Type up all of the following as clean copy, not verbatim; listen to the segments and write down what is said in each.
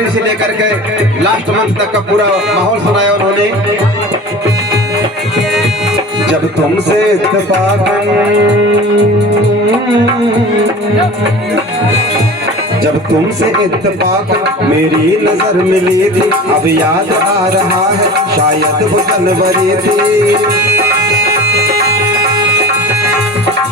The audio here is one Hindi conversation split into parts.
जनवरी से लेकर के लास्ट मंथ तक का पूरा माहौल सुनाया उन्होंने। जब तुमसे इत्तेफाक मेरी नजर मिली थी, अब याद आ रहा है शायद वो जनवरी थी।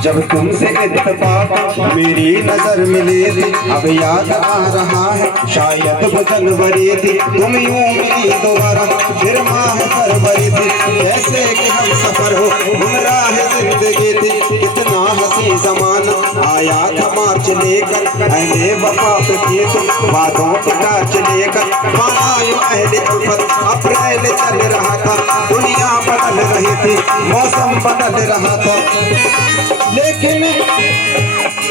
जब तुमसे इत्तेफाक मेरी नजर मिली थी, अब याद आ रहा है शायद वो जनवरी थी। तुम यूं मिली दोबारा फिर माह फरवरी थी, जैसे कि हम सफर हो गुमराह जिंदगी थी। कितना हंसी जमाना आया था मार्च लेकर, अहले वफा पे किए तुम बातों पे काच लेकर। मानो अहले उल्फत अप्रैल चल रहा था, दुनिया बदल रही थी, मौसम बदल रहा था।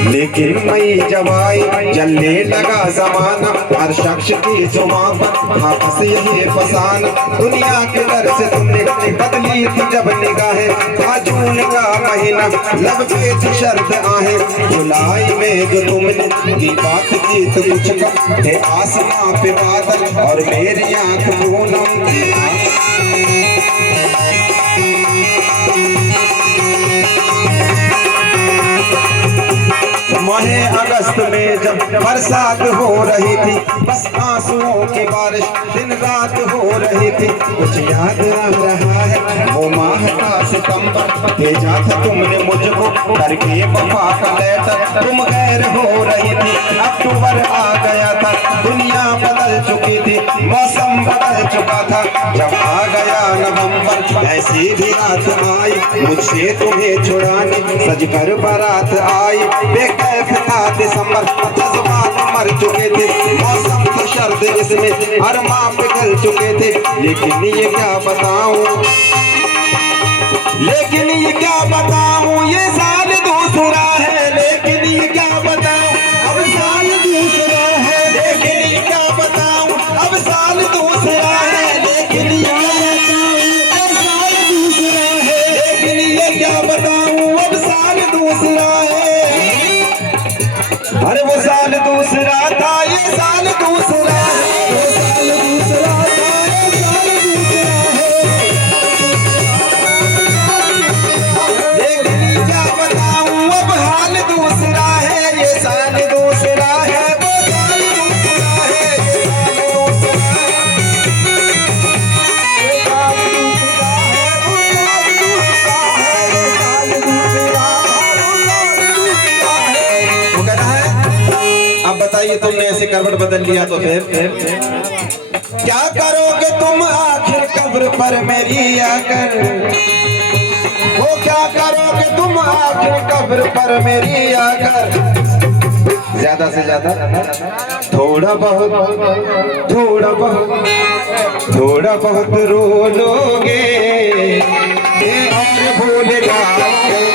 लेकिन मई जब आई जलने लगा जमाना, हर शख्स की जुबान पर आपस यही फसाना। दुनिया के डर से तुमने बदली थी जब निगाहें, था जून का महीना लब पे थी शर्त आहें। जुलाई में जो तुमने की बात की तो कुछ थे आसमां पे बादल और मेरी आंख पूनम थी। माहे अगस्त में जब बरसात हो रही थी, बस आंसुओं की बारिश दिन रात हो रही थी। कुछ याद आ रहा है वो माह का सितंबर, भेजा था तुमने मुझको करके वफा का लेटर। तुम गैर हो रही थी, अक्टूबर आ गया था, दुनिया बदल चुकी थी, मौसम बदल चुका था। जब आ गया नवंबर ऐसी भी रात आई, मुझसे तुम्हें छुड़ाने सज कर बारात आई। बेकैफ था दिसंबर, जज्बात मर चुके थे, मौसम था शर्द इसमें अरमां पिघल चुके थे। लेकिन ये क्या बताऊं ये साल दूसरा है। लेकिन ये क्या बताऊं अब साल दूसरा है। लेकिन ये क्या बताऊं अब साल दूसरा है। लेकिन ये क्या बताऊं अब साल दूसरा है। अरे वो साल दूसरा था ये साल दूसरा है। वो साल दूसरा था ये साल दूसरा है। लेकिन क्या बताऊं अब हाल दूसरा है। ये साल दूसरा है, वो साल दूसरा है, ये साल दूसरा है, ये साल दूसरा है, वो साल दूसरा है, ये साल दूसरा है। वो कहना है अब बताइए तुमने ऐसे करवट बदल लिया तो फिर क्या करोगे तुम आखिर कब्र पर मेरी आकर। वो क्या करोगे तुम आखिर कब्र पर मेरी आकर। ज्यादा से ज्यादा थोड़ा बहुत रो लोगे और भूल जाओगे।